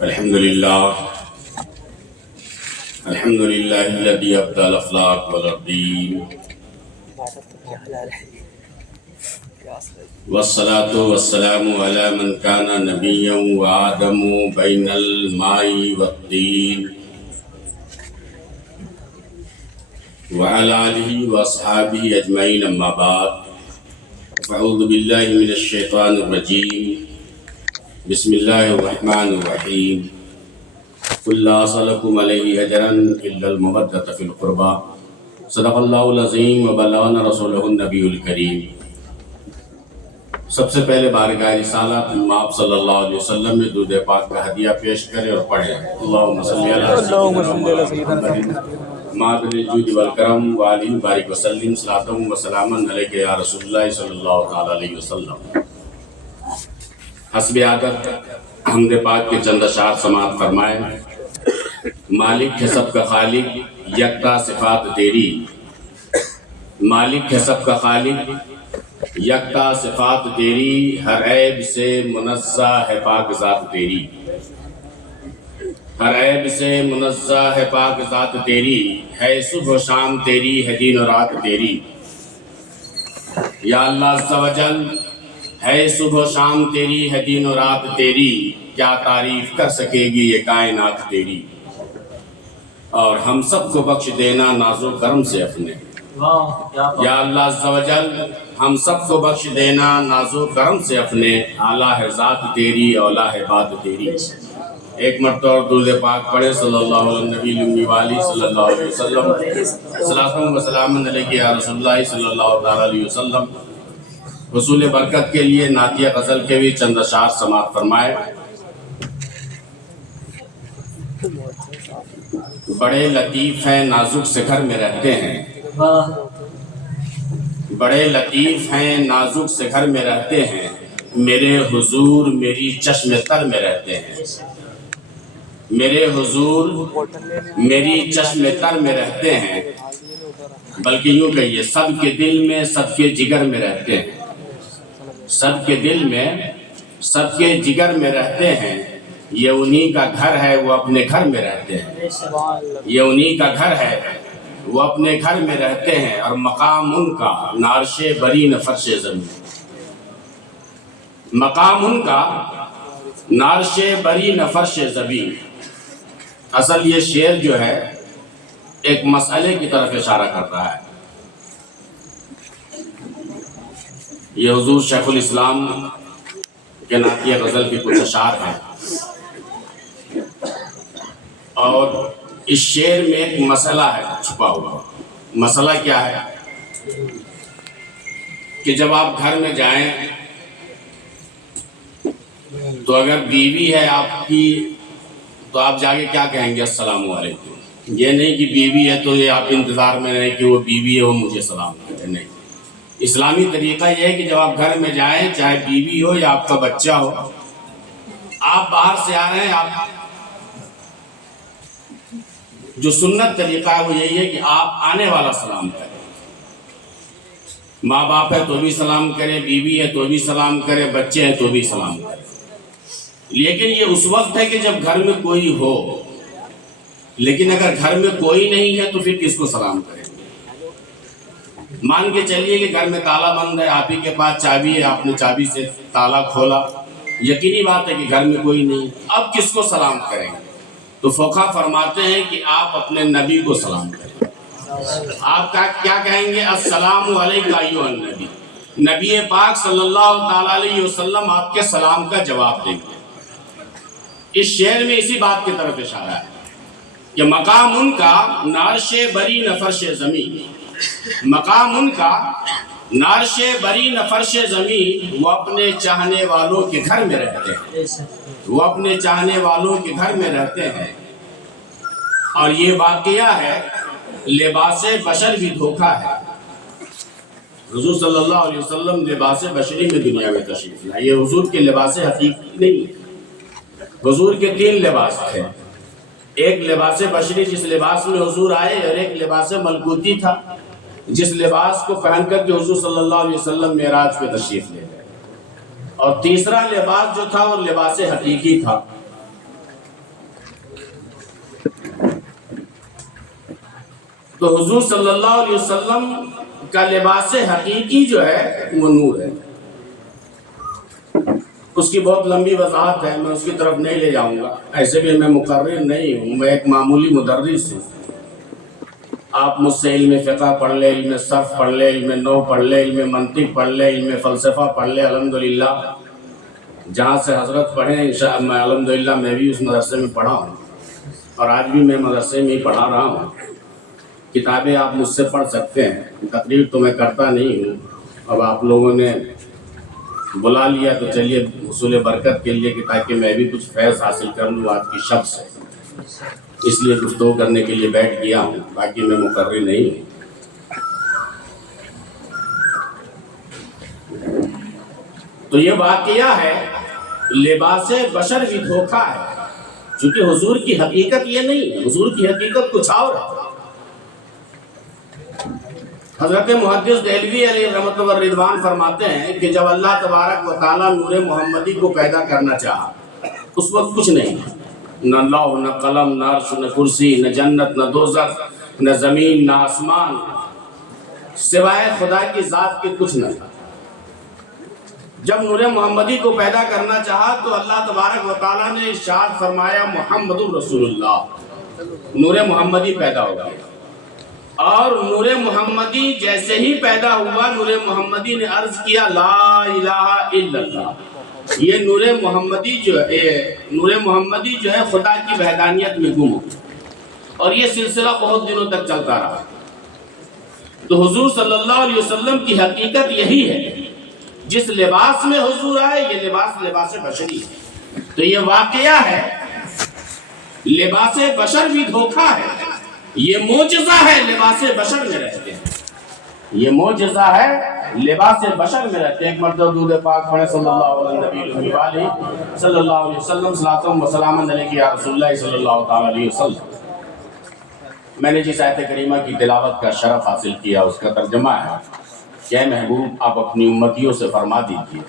الحمد لله الذي أبدى الأخلاق والأرضين والصلاة والسلام على من كان نبيا وآدم بين الماء والطين وعلى آله وأصحابه أجمعين أما بعد فأعوذ بالله من الشيطان الرجيم بسم الله الرحمن الرحيم قل لا أسألكم عليه أجرا إلا المودة في القربى صدق الله العظيم وبلغنا رسوله النبي الكريم۔ سب سے پہلے بارگاہ رسالت آپ صلی اللہ علیہ وسلم میں درود پاک کا ہدیہ پیش کریں اور پڑھیں۔ اللہم صلی علی سیدنا محمد الجود والکرم وآلہ بارک وسلم صلاۃ و سلاما علیک یا رسول اللہ صلی اللہ تعالی علیہ وسلم۔ حسب عادت حمد پاک کے چند اشعار سماعت فرمائیں۔ مالک ہے سب کا خالق یکتا صفات تیری، مالک ہے سب کا خالق یکتا صفات تیری، ہر عیب سے منزہ ہے پاک ذات تیری، ہر عیب سے منزہ ہے پاک ذات تیری، ہے صبح و شام تیری ہے دن و رات تیری۔ یا اللہ عز و جل ہے صبح و شام تیری ہے دن و رات تیری، کیا تعریف کر سکے گی یہ کائنات تیری۔ اور ہم سب کو بخش دینا ناز و کرم سے اپنے، یا اللہ عز و جل ہم سب کو بخش دینا ناز و کرم سے اپنے، اعلیٰ ہے ذات تیری اولیٰ ہے بات تیری۔ ایک مرتبہ اور درود پاک پڑھے صلی اللہ علیہ نبی الامی والی صلی اللہ علیہ وسلم، صلاۃ و سلام علیک یا رسول اللہ صلی اللہ علیہ وسلم۔ حصول برکت کے لیے نعتیہ غزل کے بھی چند اشعار سماعت فرمائے۔ بڑے لطیف ہیں نازک سے گھر میں رہتے ہیں، بڑے لطیف ہیں نازک سے گھر میں رہتے ہیں، میرے حضور میری چشم تر میں رہتے ہیں، میرے حضور میری چشم تر میں رہتے ہیں، بلکہ یوں کہیے سب کے دل میں سب کے جگر میں رہتے ہیں، سب کے دل میں سب کے جگر میں رہتے ہیں، یہ انہی کا گھر ہے وہ اپنے گھر میں رہتے ہیں، یہ انہی کا گھر ہے وہ اپنے گھر میں رہتے ہیں، اور مقام ان کا نعرش بری نہ فرش زمین، مقام ان کا نعرش بری نہ فرش زمین۔ اصل یہ شعر جو ہے ایک مسئلے کی طرف اشارہ کر رہا ہے۔ یہ حضور شیخ الاسلام کے نعتیہ غزل کی کچھ اشعار ہیں، اور اس شعر میں ایک مسئلہ ہے چھپا ہوا۔ مسئلہ کیا ہے کہ جب آپ گھر میں جائیں تو اگر بیوی ہے آپ کی تو آپ جا کے کیا کہیں گے؟ السلام علیکم۔ یہ نہیں کہ بیوی ہے تو یہ آپ انتظار میں رہیں کہ وہ بیوی ہے وہ مجھے سلام کرے، نہیں۔ اسلامی طریقہ یہ ہے کہ جب آپ گھر میں جائیں، چاہے بیوی ہو یا آپ کا بچہ ہو، آپ باہر سے آ رہے ہیں، آپ جو سنت طریقہ ہے وہ یہی ہے کہ آپ آنے والا سلام کریں۔ ماں باپ ہے تو بھی سلام کریں، بیوی ہے تو بھی سلام کریں، بچے ہیں تو بھی سلام کریں۔ لیکن یہ اس وقت ہے کہ جب گھر میں کوئی ہو، لیکن اگر گھر میں کوئی نہیں ہے تو پھر کس کو سلام کریں؟ مان کے چلیے کہ گھر میں تالا بند ہے، آپ ہی کے پاس چابی ہے، آپ نے چابی سے تالا کھولا، یقینی بات ہے کہ گھر میں کوئی نہیں، اب کس کو سلام کریں گے؟ تو فقہا فرماتے ہیں کہ آپ اپنے نبی کو سلام کریں۔ آپ کیا کہیں گے؟ السلام علیک ایھا النبی، نبی پاک صلی اللہ تعالی علیہ وسلم آپ کے سلام کا جواب دیں گے۔ اس شعر میں اسی بات کی طرف اشارہ ہے کہ مقام ان کا نعرش بری نہ فرش زمین، مقام ان کا نعرش بری نہ فرش زمین، وہ اپنے چاہنے والوں کے گھر میں رہتے ہیں، وہ اپنے چاہنے والوں کے گھر میں رہتے ہیں۔ اور یہ واقعہ ہے لباس بشر بھی دھوکہ ہے۔ حضور صلی اللہ علیہ وسلم لباس بشری میں دنیا میں تشریف لائے، یہ حضور کے لباس حقیقی نہیں۔ حضور کے تین لباس تھے، ایک لباس بشری جس لباس میں حضور آئے، اور ایک لباس ملکوتی تھا جس لباس کو پہن کر کے حضور صلی اللہ علیہ وسلم معراج پہ تشریف لے گئے، اور تیسرا لباس جو تھا وہ لباس حقیقی تھا، تو حضور صلی اللہ علیہ وسلم کا لباس حقیقی جو ہے وہ نور ہے. اس کی بہت لمبی وضاحت ہے، میں اس کی طرف نہیں لے جاؤں گا. ایسے بھی میں مقرر نہیں ہوں، میں ایک معمولی مدرس ہوں. آپ مجھ سے علم فقہ پڑھ لے، علم صرف پڑھ لے، علم نحو پڑھ لے، علم منطق پڑھ لے، علم فلسفہ پڑھ لے، الحمدللہ جہاں سے حضرت پڑھیں انشاءاللہ میں الحمدللہ میں بھی اس مدرسے میں پڑھا ہوں، اور آج بھی میں مدرسے میں ہی پڑھا رہا ہوں. کتابیں آپ مجھ سے پڑھ سکتے ہیں، تقریر تو میں کرتا نہیں ہوں. اب آپ لوگوں نے بلا لیا تو چلیے حصول برکت کے لیے کہ تاکہ میں بھی کچھ فیض حاصل کر لوں آپ کی شخص سے، اس لیے گفتگو کرنے کے لیے بیٹھ گیا ہوں، باقی میں مقرر نہیں ہوں. تو یہ واقعہ ہے، لباس بشر بھی دھوکہ ہے، چونکہ حضور کی حقیقت یہ نہیں ہے، حضور کی حقیقت کچھ اور ہے. حضرت محدث دہلوی علیہ رحمۃ اللہ رضوان فرماتے ہیں کہ جب اللہ تبارک و تعالیٰ نور محمدی کو پیدا کرنا چاہا اس وقت کچھ نہیں، نہ لوح، نہ قلم، نہ عرش، نہ کرسی، نہ جنت، نہ دوزخ، نہ زمین، نہ آسمان، سوائے خدا کی ذات کے کچھ نہ تھا. جب نور محمدی کو پیدا کرنا چاہا تو اللہ تبارک و تعالیٰ نے ارشاد فرمایا محمد الرسول اللہ، نور محمدی پیدا ہو گیا. اور نور محمدی جیسے ہی پیدا ہوا نور محمدی نے عرض کیا لا الہ الا اللہ. یہ نور محمدی جو ہے خدا کی وحدانیت میں گم ہو، اور یہ سلسلہ بہت دنوں تک چلتا رہا. تو حضور صلی اللہ علیہ وسلم کی حقیقت یہی ہے، جس لباس میں حضور آئے یہ لباس بشری ہے. تو یہ واقعہ ہے، لباس بشر بھی دھوکہ ہے. یہ معجزہ ہے لباس بشر میں رہتے ہیں، یہ معجزہ ہے لباس بشر میں رہتے ہیں. ایک مرتبہ درود پاک پڑھیں صلی اللہ علیہ صلی اللہ علیہ وسلم صلاۃ و سلام علیک یا رسول اللہ صلی اللہ تعالی علیہ وسلم. میں نے جس آیت کریمہ کی تلاوت کا شرف حاصل کیا اس کا ترجمہ ہے کہ اے محبوب آپ اپنی امتیوں سے فرما دیجیے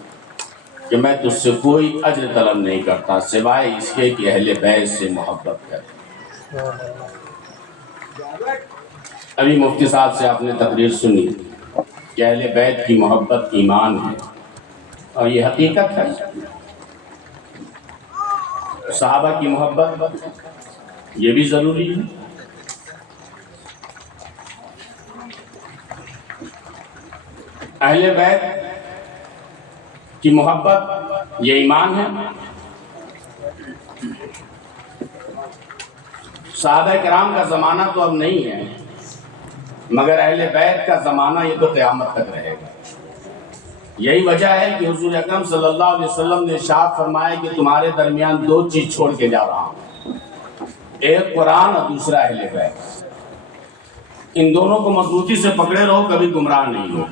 کہ میں تجھ سے کوئی اجر طلب نہیں کرتا سوائے اس کے کہ اہل بیت سے محبت کرے. ابھی مفتی صاحب سے آپ نے تقریر سنی کہ اہل بیت کی محبت ایمان ہے، اور یہ حقیقت ہے. صحابہ کی محبت یہ بھی ضروری ہے. اہل بیت کی محبت یہ ایمان ہے. صحابہ کرام کا زمانہ تو اب نہیں ہے، مگر اہل بیت کا زمانہ یہ تو قیامت تک رہے گا. یہی وجہ ہے کہ حضور اکرم صلی اللہ علیہ وسلم نے ارشاد فرمایا کہ تمہارے درمیان دو چیز چھوڑ کے جا رہا ہوں، ایک قرآن اور دوسرا اہل بیت. ان دونوں کو مضبوطی سے پکڑے رہو، کبھی گمراہ نہیں ہو.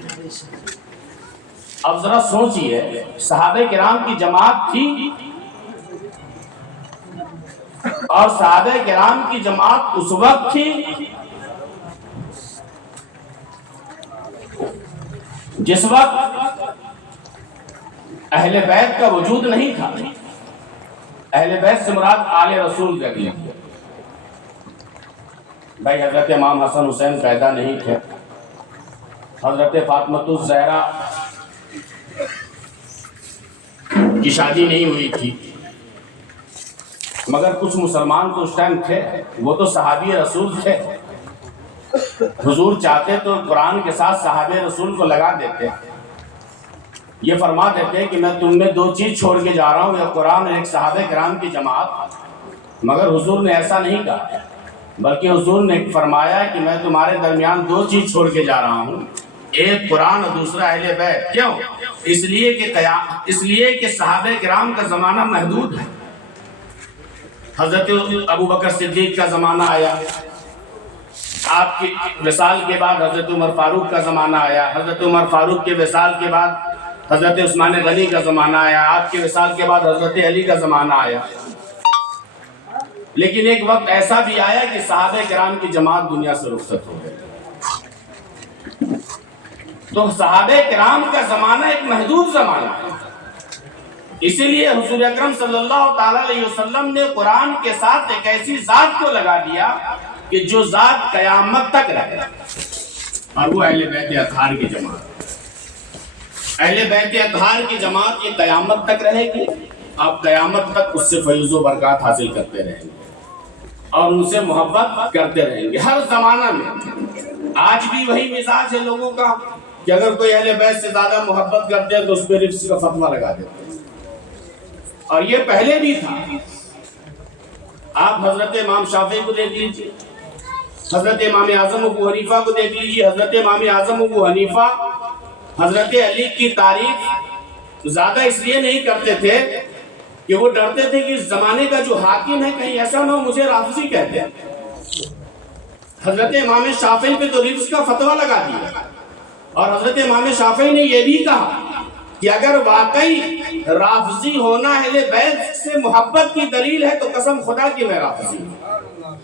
اب ذرا سوچئے، صحابہ کرام کی جماعت تھی، اور صحابہ کرام کی جماعت اس وقت تھی جس وقت اہل بیت کا وجود نہیں تھا. اہل بیت سے مراد آل رسول کا بھی. بھائی حضرت امام حسن حسین پیدا نہیں تھے، حضرت فاطمۃ الزہرا کی شادی نہیں ہوئی تھی، مگر کچھ مسلمان تو اس ٹائم تھے، وہ تو صحابی رسول تھے. حضور چاہتے تو قرآن کے ساتھ صحابہ رسول کو لگا دیتے، یہ فرما دیتے کہ میں تم میں دو چیز چھوڑ کے جا رہا ہوں، ایک قرآن اور ایک صحابہ کرام کی جماعت. مگر حضور نے ایسا نہیں کہا، بلکہ حضور نے فرمایا کہ میں تمہارے درمیان دو چیز چھوڑ کے جا رہا ہوں، ایک قرآن اور دوسرا اہل بیت. کیوں؟ اس لیے کہ صحابہ کرام کا زمانہ محدود ہے. حضرت ابو بکر صدیق کا زمانہ آیا، آپ کی وصال کے بعد حضرت عمر فاروق کا زمانہ آیا، حضرت عمر فاروق کے وصال کے بعد حضرت عثمان غنی کا زمانہ آیا، آپ کے وصال کے بعد حضرت علی کا زمانہ آیا. لیکن ایک وقت ایسا بھی آیا کہ صحابہ کرام کی جماعت دنیا سے رخصت ہو گئی. تو صحابہ کرام کا زمانہ ایک محدود زمانہ ہے. اسی لیے حضور اکرم صلی اللہ تعالی علیہ وسلم نے قرآن کے ساتھ ایک ایسی ذات کو لگا دیا کہ جو ذات قیامت تک رہے، اور وہ اہل بیت اطہار کی جماعت۔ اہل بیت اطہار کی جماعت یہ قیامت تک رہے گی، آپ قیامت تک اس سے فیض و برکات حاصل کرتے رہیں گے اور ان سے محبت کرتے رہیں گے ہر زمانہ میں۔ آج بھی وہی مزاج ہے لوگوں کا کہ اگر کوئی اہل بیت سے زیادہ محبت کرتے ہیں تو اس پہ رجس کا فتویٰ لگا دیتے ہیں، اور یہ پہلے بھی تھا۔ آپ حضرت امام شافعی کو دیکھ لیجئے، حضرت امام اعظم ابو حنیفہ کو دیکھ لیجئے۔ حضرت امام اعظم ابو حنیفہ حضرت علی کی تعریف زیادہ اس لیے نہیں کرتے تھے کہ وہ ڈرتے تھے کہ اس زمانے کا جو حاکم ہے کہیں ایسا نہ ہو مجھے رافضی کہتے ہیں۔ حضرت امام شافعی پہ تو رجس کا فتویٰ لگا دیا، اور حضرت امام شافعی نے یہ بھی کہا کہ اگر واقعی رافضی ہونا اہل بیت سے محبت کی دلیل ہے تو قسم خدا کی میں رافضی ہوں۔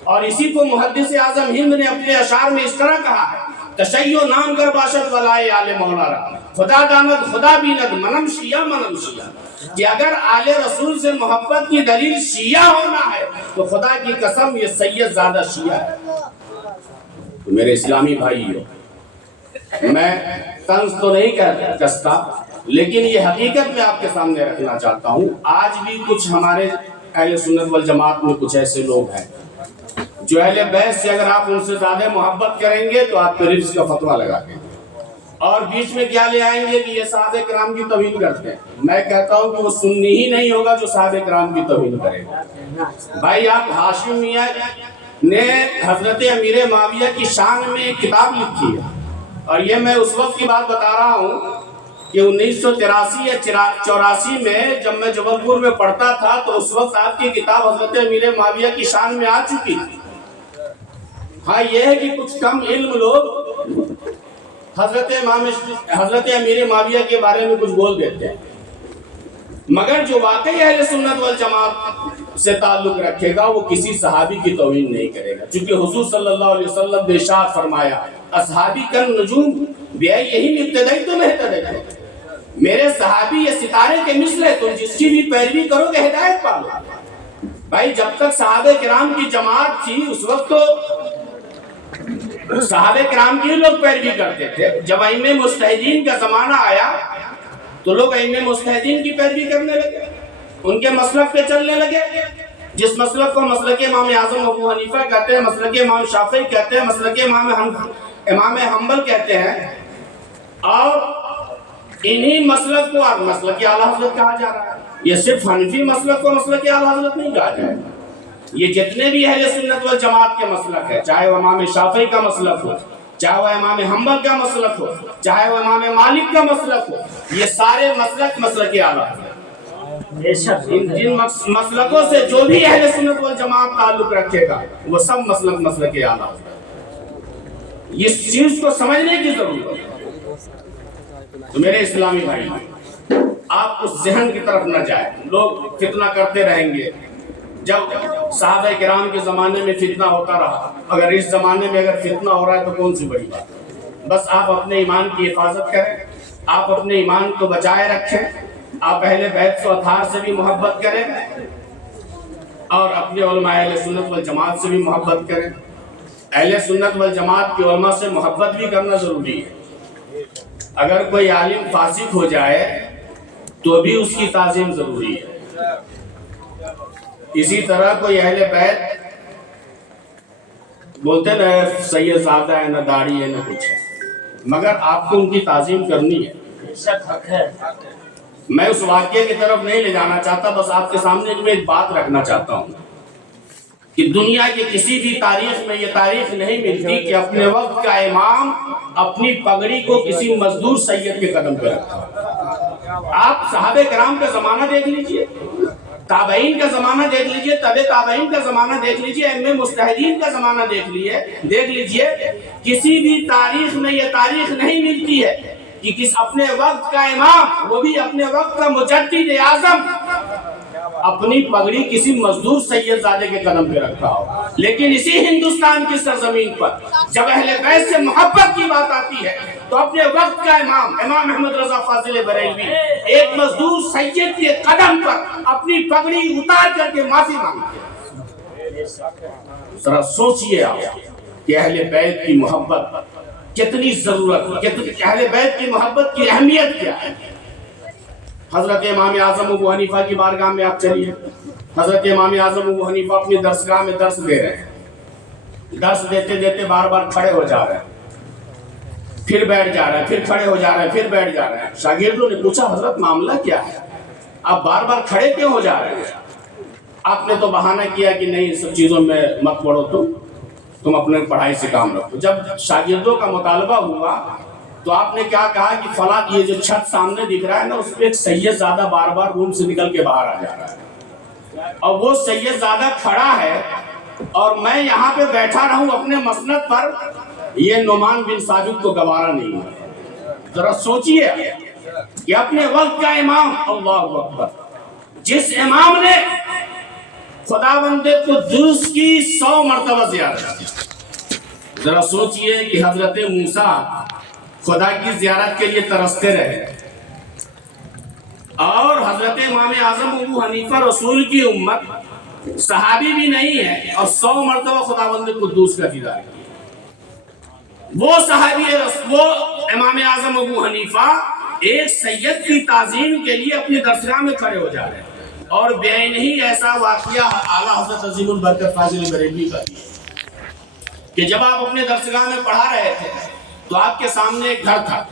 اور اسی کو محدث اعظم ہند نے اپنے اشعار میں اس طرح کہا ہے، تشیع نام گر باشد ولائے آل مولا را، خدا داند خدا بیند منم شیعہ منم شیعہ، کہ اگر آل رسول سے محبت کی دلیل شیعہ ہونا ہے تو خدا کی قسم یہ سید زادہ شیعہ ہے۔ تو میرے اسلامی بھائیوں، میں طنز تو نہیں کہتا، لیکن یہ حقیقت میں آپ کے سامنے رکھنا چاہتا ہوں۔ آج بھی کچھ ہمارے اہل سنت والجماعت میں کچھ ایسے لوگ ہیں جو اہل بیت سے اگر آپ ان سے زیادہ محبت کریں گے تو آپ پہ رجس کا فتویٰ لگا دیں گے، اور بیچ میں کیا لے آئیں گے کہ یہ صحابہ کرام کی توہین کرتے ہیں۔ میں کہتا ہوں کہ وہ سنی ہی نہیں ہوگا جو صحابہ کرام کی توہین کرے گا۔ بھائی آپ ہاشم میاں نے حضرت امیر معاویہ کی شان میں ایک کتاب لکھی ہے، اور یہ میں اس وقت کی بات بتا رہا ہوں کہ 1983 یا 84 میں جب میں جبل پور میں پڑھتا تھا تو اس وقت آپ کی کتاب حضرت امیر معاویہ کی شان میں آ چکی تھی۔ ہاں یہ ہے کہ کچھ کم علم لوگ حضرت امیر معاویہ کے بارے میں کچھ بول دیتے ہیں، مگر جو واقعی اہل سنت والجماعت سے تعلق رکھے گا وہ کسی صحابی کی توہین نہیں کرے گا، چونکہ حضور صلی اللہ علیہ وسلم نے ارشاد فرمایا اصحابی کن نجوم یہی ابتدائی تم اہتدیت، میرے صحابی یہ ستارے کے مثل ہے، تم جس کی بھی پیروی کرو گے ہدایت پالو۔ بھائی جب تک صحابہ کرام کی جماعت تھی اس وقت تو صحابہ کرام کی لوگ پیروی کرتے تھے، جب ائمہ مجتہدین کا زمانہ آیا تو لوگ ائمہ مجتہدین کی پیروی کرنے لگے، ان کے مسلک پہ چلنے لگے، جس مسلک کو مسلک امام اعظم ابو حنیفہ کہتے ہیں، مسلک امام شافعی کہتے ہیں، مسلک امام حنبل کہتے ہیں، اور انہی مسلک کو اب مسلک اعلیٰ حضرت کہا جا رہا ہے۔ یہ صرف حنفی مسلک کو مسلک اعلیٰ حضرت نہیں کہا جائے، یہ جتنے بھی اہل سنت والجماعت کے مسلک ہے، چاہے وہ امام شافعی کا مسلک ہو، چاہے وہ امام حنبل کا مسلک ہو، چاہے وہ امام مالک کا مسلک ہو، یہ سارے مسلک مسلک اعلیٰ حضرت۔ جن مسلکوں سے جو بھی اہل سنت والجماعت تعلق رکھے گا وہ سب مسلک مسلک اعلیٰ حضرت، اس چیز کو سمجھنے کی ضرورت ہے۔ تو میرے اسلامی بھائی آپ اس ذہن کی طرف نہ جائیں، لوگ فتنہ کرتے رہیں گے۔ جب صحابہ کرام کے زمانے میں فتنہ ہوتا رہا، اگر اس زمانے میں اگر فتنہ ہو رہا ہے تو کون سی بڑی بات ہے؟ بس آپ اپنے ایمان کی حفاظت کریں، آپ اپنے ایمان کو بچائے رکھیں، آپ اہل بیت و اطہار سے بھی محبت کریں اور اپنے علماء اہل سنت والجماعت سے بھی محبت کریں۔ اہل سنت والجماعت کے علماء سے محبت بھی کرنا ضروری ہے۔ اگر کوئی عالم فاسق ہو جائے تو بھی اس کی تعظیم ضروری ہے۔ اسی طرح کوئی اہل بیت بولتے نہ سید زادہ ہے، نہ داڑھی ہے، نہ کچھ ہے، مگر آپ کو ان کی تعظیم کرنی ہے۔ میں اس واقعے کی طرف نہیں لے جانا چاہتا، بس آپ کے سامنے میں ایک بات رکھنا چاہتا ہوں کہ دنیا کی کسی بھی تاریخ میں یہ تاریخ نہیں ملتی کہ اپنے وقت کا امام اپنی پگڑی کو کسی مزدور سید کے قدم پہ رکھتا۔ آپ صحابہ کرام کا زمانہ دیکھ لیجئے، تابعین کا زمانہ دیکھ لیجئے، تبع تابعین کا زمانہ دیکھ لیجئے، ائمہ مجتہدین کا زمانہ دیکھ لیجئے، کسی بھی تاریخ میں یہ تاریخ نہیں ملتی ہے کہ کس اپنے وقت کا امام، وہ بھی اپنے وقت کا مجدد اعظم، اپنی پگڑی کسی مزدور سید زادے کے قدم پہ رکھا ہو۔ لیکن اسی ہندوستان کی سرزمین پر جب اہل بیت سے محبت کی بات آتی ہے تو اپنے وقت کا امام احمد رضا فاضل بریلوی ایک مزدور سید کے قدم پر اپنی پگڑی اتار کر کے معافی مانگتے ہیں۔ ذرا سوچئے آپ کہ اہل بیت کی محبت کتنی ضرورت، اہل بیت کی محبت کی اہمیت کیا ہے۔ حضرت امام اعظم ابو حنیفہ کی بارگاہ میں آپ چلیے، حضرت امام اعظم ابو حنیفہ اپنی درسگاہ میں درس دے رہے ہیں، درس دیتے دیتے بار بار کھڑے ہو جا رہے ہیں، پھر بیٹھ جا رہے ہیں، پھر کھڑے ہو جا رہے ہیں، پھر بیٹھ جا رہے ہیں۔ شاگردوں نے پوچھا حضرت معاملہ کیا ہے، آپ بار بار کھڑے کیوں ہو جا رہے ہیں؟ آپ نے تو بہانہ کیا کہ نہیں سب چیزوں میں مت پڑھو، تم اپنے پڑھائی سے کام رکھو۔ جب شاگردوں کا مطالبہ ہوا تو آپ نے کیا کہا کہ فلاں یہ جو چھت سامنے دکھ رہا ہے نا، اس پہ ایک سید زادہ بار بار روم سے نکل کے باہر آ جا رہا ہے، اور وہ سید زادہ کھڑا ہے اور میں یہاں پہ بیٹھا رہوں اپنے مسند پر، یہ نعمان بن ثابت کو گوارا نہیں ہے۔ ذرا سوچئے کہ اپنے وقت کا امام، اللہ اکبر، جس امام نے خداوند قدوس کی 100 مرتبہ زیارت کی، ذرا سوچئے کہ حضرت موسیٰ خدا کی زیارت کے لیے ترستے رہے، اور حضرت امام اعظم ابو حنیفہ رسول کی امت صحابی بھی نہیں ہے اور 100 مرتبہ خداوند قدوس کا دیدار کیا۔ وہ صحابی، وہ امام اعظم ابو حنیفہ ایک سید کی تعظیم کے لیے اپنی درسگاہ میں کھڑے ہو جا رہے ہیں، اور بین ہی ایسا واقعہ اعلیٰ حضرت عظیم البرکت فاضل بریلوی کا کہ جب آپ اپنے درسگاہ میں پڑھا رہے تھے تو آپ کے سامنے ایک گھر تھا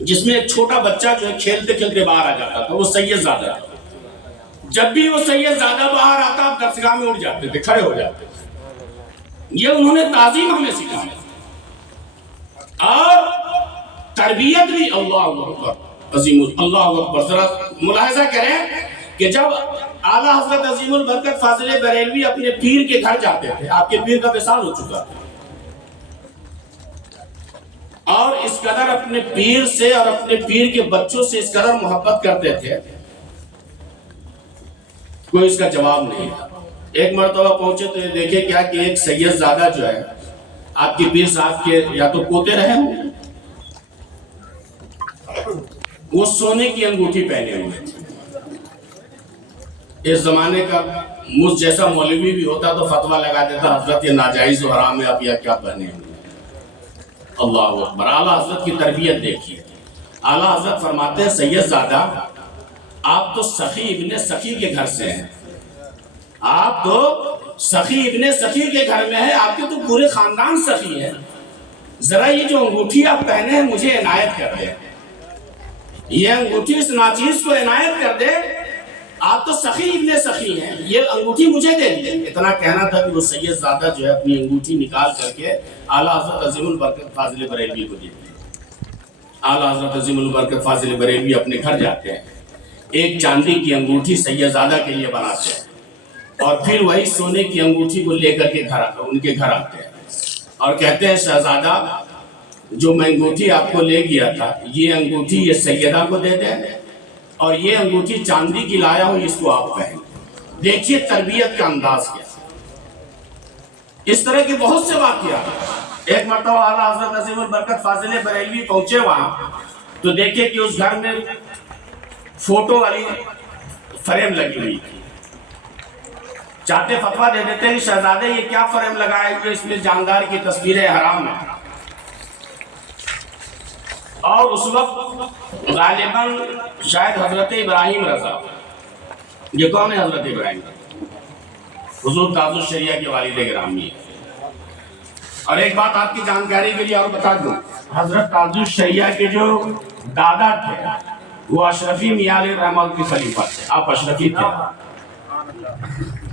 جس میں ایک چھوٹا بچہ جو ہے کھیلتے کھیلتے باہر آ جاتا تھا، وہ سید زادہ تھا۔ جب بھی وہ سید زادہ باہر آتا آپ درسگاہ میں اٹھ جاتے تھے، کھڑے ہو جاتے تھے۔ یہ انہوں نے تعظیم ہمیں سکھائی اور تربیت بھی، اللہ اکبر عظیم، اللہ اکبر۔ ذرا ملاحظہ کریں کہ جب اعلیٰ حضرت عظیم البرکت فاضل بریلوی اپنے پیر کے گھر جاتے تھے، آپ کے پیر کا وصال ہو چکا تھا، اور اس قدر اپنے پیر سے اور اپنے پیر کے بچوں سے اس قدر محبت کرتے تھے، کوئی اس کا جواب نہیں تھا۔ ایک مرتبہ پہنچے تو یہ دیکھے کیا کہ ایک سید زادہ جو ہے آپ کے پیر صاحب کے یا تو پوتے رہے ہوں، وہ سونے کی انگوٹھی پہنے ہوئے تھے۔ اس زمانے کا مجھ جیسا مولوی بھی ہوتا تو فتویٰ لگا دیتا حضرت یہ ناجائز و حرام ہے، آپ یہ کیا پہنے ہوئے۔ اللہ اکبر۔ اعلیٰ حضرت کی تربیت دیکھیے، اعلیٰ حضرت فرماتے ہیں سید زادہ آپ تو سخی ابن سخی کے گھر سے ہیں، آپ تو سخی ابن سخی کے گھر میں ہیں، آپ کے تو پورے خاندان سخی ہیں، ذرا یہ جو انگوٹھی آپ پہنے ہیں مجھے عنایت کر دیں، یہ انگوٹھی اس ناچیز کو عنایت کر دیں، آپ تو سخی ابن سخی ہیں، یہ انگوٹھی مجھے دے دیں۔ اتنا کہنا تھا کہ وہ سید زادہ جو ہے اپنی انگوٹھی نکال کر کے اعلیٰ حضرت عظیم البرکت فاضل بریلوی کو دیتے ہیں۔ اعلیٰ حضرت عظیم البرکت فاضل بریلوی اپنے گھر جاتے ہیں، ایک چاندی کی انگوٹھی سید زادہ کے لیے بناتے ہیں، اور پھر وہی سونے کی انگوٹھی کو لے کر کے ان کے گھر آتے ہیں اور کہتے ہیں شہزادہ جو میں انگوٹھی آپ کو لے گیا تھا، یہ انگوٹھی یہ سیدہ کو دے دیں، اور یہ انگوٹھی چاندی کی لایا ہوں، اس کو آپ پہنیں۔ دیکھیے تربیت کا انداز کیا۔ اس طرح کے بہت سے واقعات۔ ایک مرتبہ اعلیٰ حضرت عظیم البرکت فاضل بریلوی پہنچے وہاں تو دیکھے کہ اس گھر میں فوٹو والی فریم لگی ہوئی تھی۔ چاہتے فتویٰ دے دیتے ہیں کہ شہزادے یہ کیا فریم لگائے ہوئے، اس میں جاندار کی تصویریں حرام ہیں، اور اس وقت غالباً شاید حضرت ابراہیم رضا، یہ کون ہے حضرت ابراہیم رضا؟ حضور تاج الشریعہ کے والد گرامی ہے۔ اور ایک بات آپ کی جانکاری کے لیے اور بتا دوں، حضرت تاج الشریعہ کے جو دادا تھے وہ اشرفی میاں علیہ الرحمہ کے خلیفہ تھے، آپ اشرفی تھے،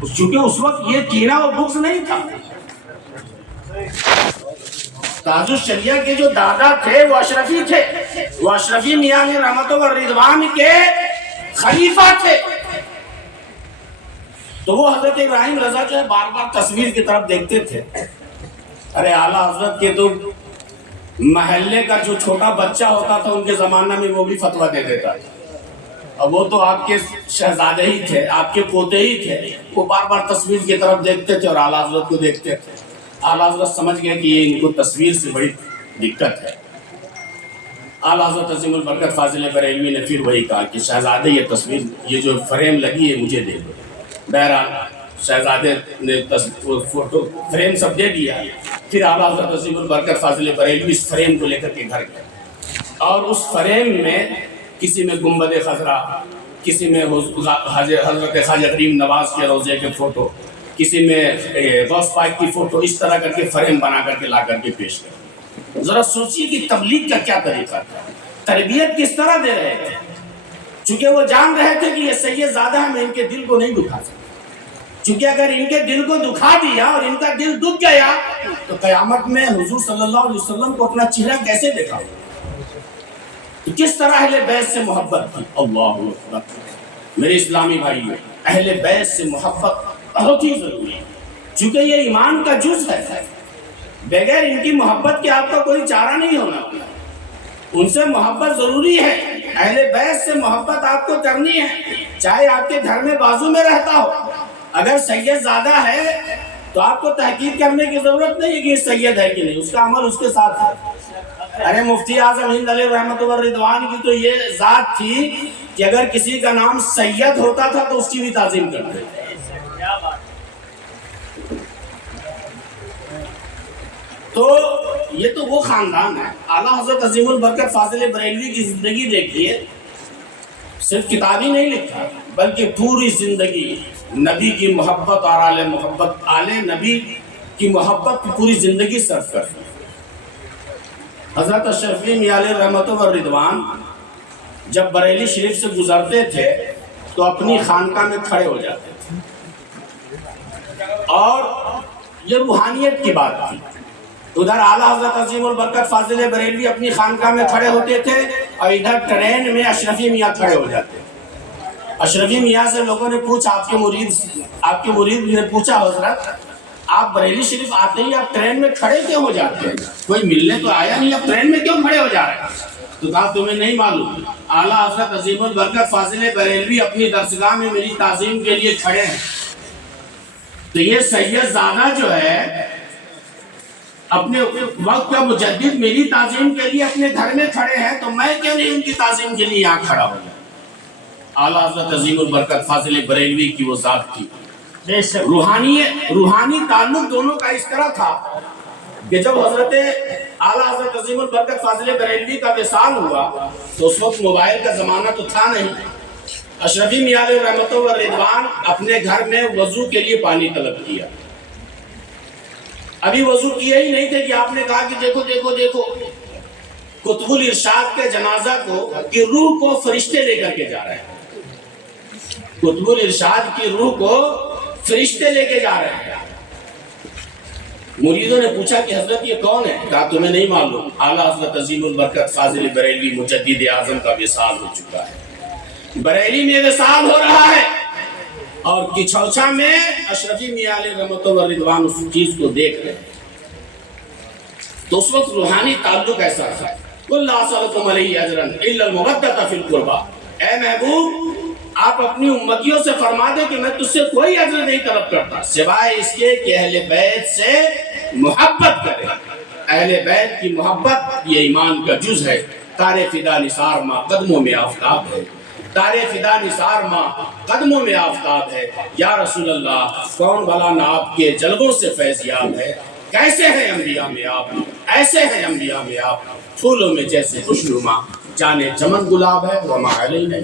چونکہ اس وقت یہ کینہ و بغض نہیں تھا۔ تاج الشریعہ کے جو دادا تھے وہ اشرفی تھے، وہ اشرفی میاں علیہ رحمت و رضوان کے خلیفہ تھے، تو وہ حضرت ابراہیم رضا جو ہے بار بار تصویر کی طرف دیکھتے تھے۔ ارے اعلیٰ حضرت کے تو محلے کا جو چھوٹا بچہ ہوتا تھا ان کے زمانہ میں وہ بھی فتویٰ دے دیتا تھا، اور وہ تو آپ کے شہزادے ہی تھے، آپ کے پوتے ہی تھے، وہ بار بار تصویر کی طرف دیکھتے تھے اور اعلیٰ حضرت کو دیکھتے تھے۔ اعلیٰ حضرت سمجھ گئے کہ یہ ان کو تصویر سے بڑی دقت ہے۔ اعلیٰ حضرت عظیم البرکت فاضل بریلوی نے پھر وہی کہا کہ شہزادے یہ تصویر، یہ جو فریم لگی ہے مجھے دے دو۔ بہرحال شہزادے نے فوٹو فریم سب دے دیا. پھر اعلیٰ حضرت عظیم البرکت فاضل بریلوی اس فریم کو لے کر کے گھر گئے اور اس فریم میں کسی میں گنبد خضرا، کسی میں حضرت خواجہ غریب نواز کے روضے کے فوٹو، کسی میں غوث پاک کی فوٹو، اس طرح کر کے فریم بنا کر کے لا کر کے پیش کر. ذرا سوچیے کہ تبلیغ کا کیا طریقہ تھا، تربیت کس طرح دے رہے تھے. چونکہ وہ جان رہے تھے کہ یہ سید زادہ ہے، میں ان کے دل کو نہیں دکھا سکتا. چونکہ اگر ان کے دل کو دکھا دیا اور ان کا دل دکھ گیا تو قیامت میں حضور صلی اللہ علیہ وسلم کو اپنا چہرہ کیسے دیکھا ہوگا. تو کس طرح اہل بیت سے محبت کی. اللہ اکبر. میرے اسلامی بھائیوں، اہل بیت سے محبت بہت ہی ضروری ہے، چونکہ یہ ایمان کا جز ہے. بغیر ان کی محبت کے آپ کا کوئی چارہ نہیں ہونا. ان سے محبت ضروری ہے. اہل بیت سے محبت آپ کو کرنی ہے، چاہے آپ کے گھر میں بازو میں رہتا ہو. اگر سید زادہ ہے تو آپ کو تحقیق کرنے کی ضرورت نہیں ہے کہ یہ سید ہے کہ نہیں، اس کا عمل اس کے ساتھ ہے. ارے مفتی اعظم ہند علیہ رحمۃ والرضوان کی تو یہ ذات تھی کہ اگر کسی کا نام سید ہوتا تھا تو اس کی بھی تعظیم کرتے تھے. تو یہ تو وہ خاندان ہے. اعلیٰ حضرت عظیم البرکت فاضل بریلوی کی زندگی دیکھیے، صرف کتابی نہیں لکھا بلکہ پوری زندگی نبی کی محبت اور آل نبی کی محبت کی پوری زندگی صرف کر دی. حضرت اشرفی میاں علیہ رحمۃ والرضوان جب بریلی شریف سے گزرتے تھے تو اپنی خانقاہ میں کھڑے ہو جاتے تھے اور یہ روحانیت کی بات تھی. ادھر اعلیٰ حضرت عظیم البرکت فاضل بریلوی اپنی خانقاہ میں کھڑے ہوتے تھے اور ادھر ٹرین میں اشرفی میاں کھڑے ہو جاتے. اشرفی میاں سے لوگوں نے پوچھا، آپ کے مرید نے پوچھا، حضرت آپ بریلی شریف آتے ہی آپ ٹرین میں کھڑے کیوں ہو جاتے ہیں؟ کوئی ملنے تو آیا نہیں، آپ ٹرین میں کیوں کھڑے ہو جا رہے ہیں؟ تو کہا تمہیں نہیں معلوم، اعلیٰ حضرت عظیم البرکت فاضل بریلوی اپنی درسگاہ میں میری تعظیم کے لیے کھڑے ہیں. تو یہ سید زادہ جو ہے اپنے وقت کا مجدد میری تعظیم کے لیے اپنے گھر میں کھڑے ہیں، تو میں کیوں نہیں ان کی تعظیم کے لیے یہاں کھڑا ہوں؟ اعلیٰ حضرت عظیم البرکت فاضل بریلوی کی وہ ذات تھی. روحانی تعلق دونوں کا اس طرح تھا کہ جب اعلیٰ حضرت عظیم البرکت فاضل بریلوی کا وصال ہوا تو اس وقت موبائل کا زمانہ تو تھا نہیں. اشرفی میاں علیہ رحمۃ والرضوان اپنے گھر میں وضو کے لیے پانی طلب کیا. ابھی وضو کیا ہی نہیں تھے کہ آپ نے کہا کہ دیکھو دیکھو دیکھو قطب الارشاد کے جنازہ کی روح کو فرشتے لے کر کے جا رہے ہیں. قطب الارشاد کی روح کو فرشتے لے کے جا رہے ہیں. مریدوں نے پوچھا کہ حضرت یہ کون ہے؟ کہا تمہیں نہیں معلوم، اعلیٰ حضرت عظیم البرکت فاضل بریلوی مجدد اعظم کا وصال ہو چکا ہے. بریلی میں وصال ہو رہا ہے اور کچھوچا میں اشرفی میاں علیہ رحمۃ والرضوان اس چیز کو دیکھ رہے ہیں. تو اس وقت روحانی تعلق ایسا تھا. قُلْ لَا أَسْأَلُكُمْ عَلَيْهِ أَجْرًا إِلَّا الْمَوَدَّةَ فِي الْقُرْبَى. اے محبوب آپ اپنی امتیوں سے فرما دیں کہ میں تجھ سے کوئی اجر نہیں طلب کرتا سوائے اس کے کہ اہل بیت سے محبت کرے. اہل بیت کی محبت یہ ایمان کا جز ہے. تار فدا نثار ماں قدموں میں آفتاب ہے. تار فدا نثار ماں قدموں میں آفتاب ہے. یا رسول اللہ کون بھلا نہ آپ کے جلووں سے فیض یاب ہے. کیسے ہیں انبیاء میں آپ، ایسے ہیں انبیاء میں آپ، پھولوں میں جیسے خوشنما، جانے چمن گلاب ہے وما علینا.